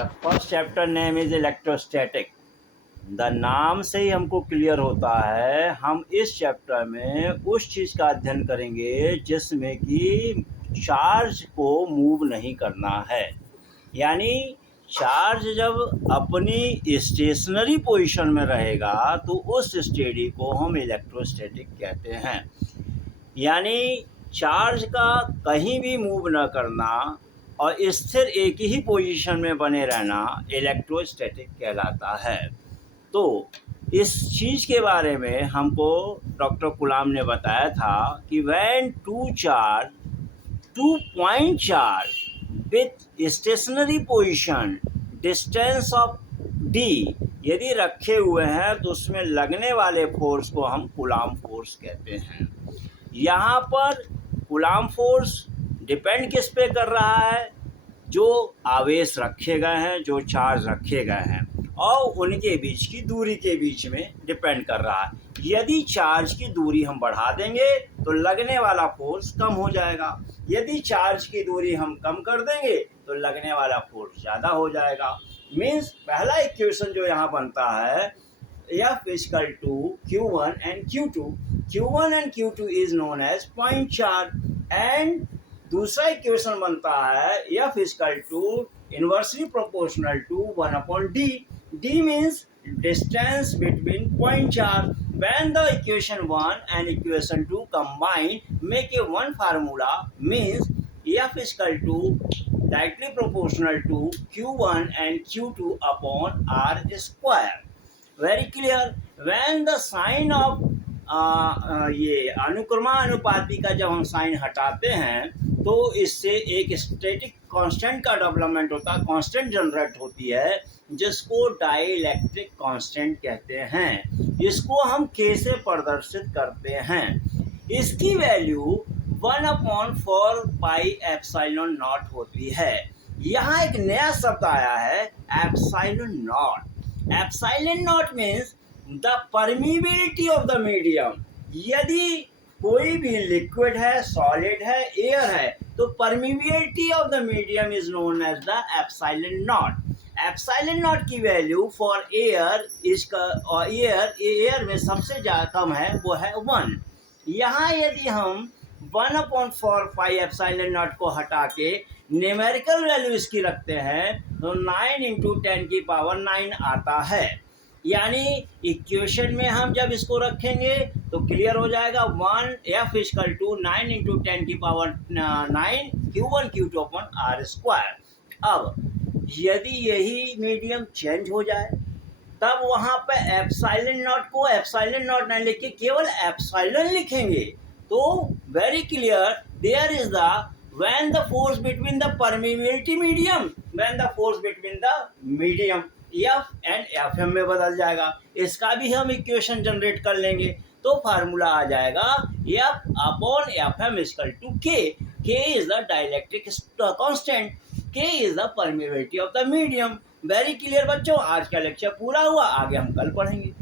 The first chapter name is electrostatic. The नाम से ही हमको क्लियर होता है हम इस चैप्टर में उस चीज़ का अध्ययन करेंगे जिसमें कि चार्ज को मूव नहीं करना है। यानी चार्ज जब अपनी स्टेशनरी पोजीशन में रहेगा तो उस स्टेडी को हम इलेक्ट्रोस्टैटिक कहते हैं। यानी चार्ज का कहीं भी मूव न करना और स्थिर एक ही पोजीशन में बने रहना इलेक्ट्रोस्टैटिक कहलाता है। तो इस चीज़ के बारे में हमको डॉक्टर कलाम ने बताया था कि when two point charge with stationary position distance of d यदि रखे हुए हैं तो उसमें लगने वाले फोर्स को हम कूलाम फोर्स कहते हैं। यहाँ पर कूलाम फोर्स डिपेंड किस पे कर रहा है? जो आवेश रखे गए हैं, जो चार्ज रखे गए हैं और उनके बीच की दूरी के बीच में डिपेंड कर रहा है। यदि चार्ज की दूरी हम बढ़ा देंगे तो लगने वाला फोर्स कम हो जाएगा, यदि चार्ज की दूरी हम कम कर देंगे तो लगने वाला फोर्स ज़्यादा हो जाएगा। मीन्स पहला इक्वेशन जो यहाँ बनता है F equal to Q1 and Q2, Q1 and Q2 is known as point charge. And दूसरा इक्वेशन बनता है F equal to inversely proportional to 1/d। d means distance between point charge. When the equation 1 and equation 2 combine make a one formula means F is equal to directly proportional to Q1 and Q2 upon R square. Very clear. When the sign of ये अनुक्रमानुपाती का जब हम sign हटाते हैं तो इससे एक static constant का डेवलपमेंट होता है, कांस्टेंट जनरेट होती है जिसको डाइलेक्ट्रिक कांस्टेंट कहते हैं। इसको हम K से प्रदर्शित करते हैं। इसकी वैल्यू 1/4 पाई एप्सिलॉन नॉट होती है। यहाँ एक नया शब्द आया है epsilon naught. Epsilon not means the permeability of the medium. यदि कोई भी लिक्विड है, सॉलिड है, एयर है तो permeability of the medium is known as the epsilon naught. Epsilon naught की वैल्यू फॉर एयर एयर में सबसे ज़्यादा कम है वो है 1। यहाँ यदि हम 1/4 पाई एप्सिलॉन नॉट को हटा के न्यूमेरिकल वैल्यू इसकी रखते हैं तो 9 × 10⁹ आता है। यानी इक्वेशन में हम जब इसको रखेंगे तो क्लियर हो जाएगा 1 F equal to 9 × 10⁹ Q1 Q2 upon R square. अब यदि यही मीडियम चेंज हो जाए तब वहाँ पे एप्सिलॉन नॉट को एप्सिलॉन नॉट नहीं लिख के केवल एप्सिलॉन लिखेंगे तो very clear there is the when the force between the permeability medium, when the force between the medium F and FM में बदल जाएगा। इसका भी हम इक्वेशन जनरेट कर लेंगे तो फार्मूला आ जाएगा F/FM equal to K। K is the dielectric constant, K is the permeability of the medium। Very clear बच्चों, आज का लेक्चर पूरा हुआ, आगे हम कल पढ़ेंगे।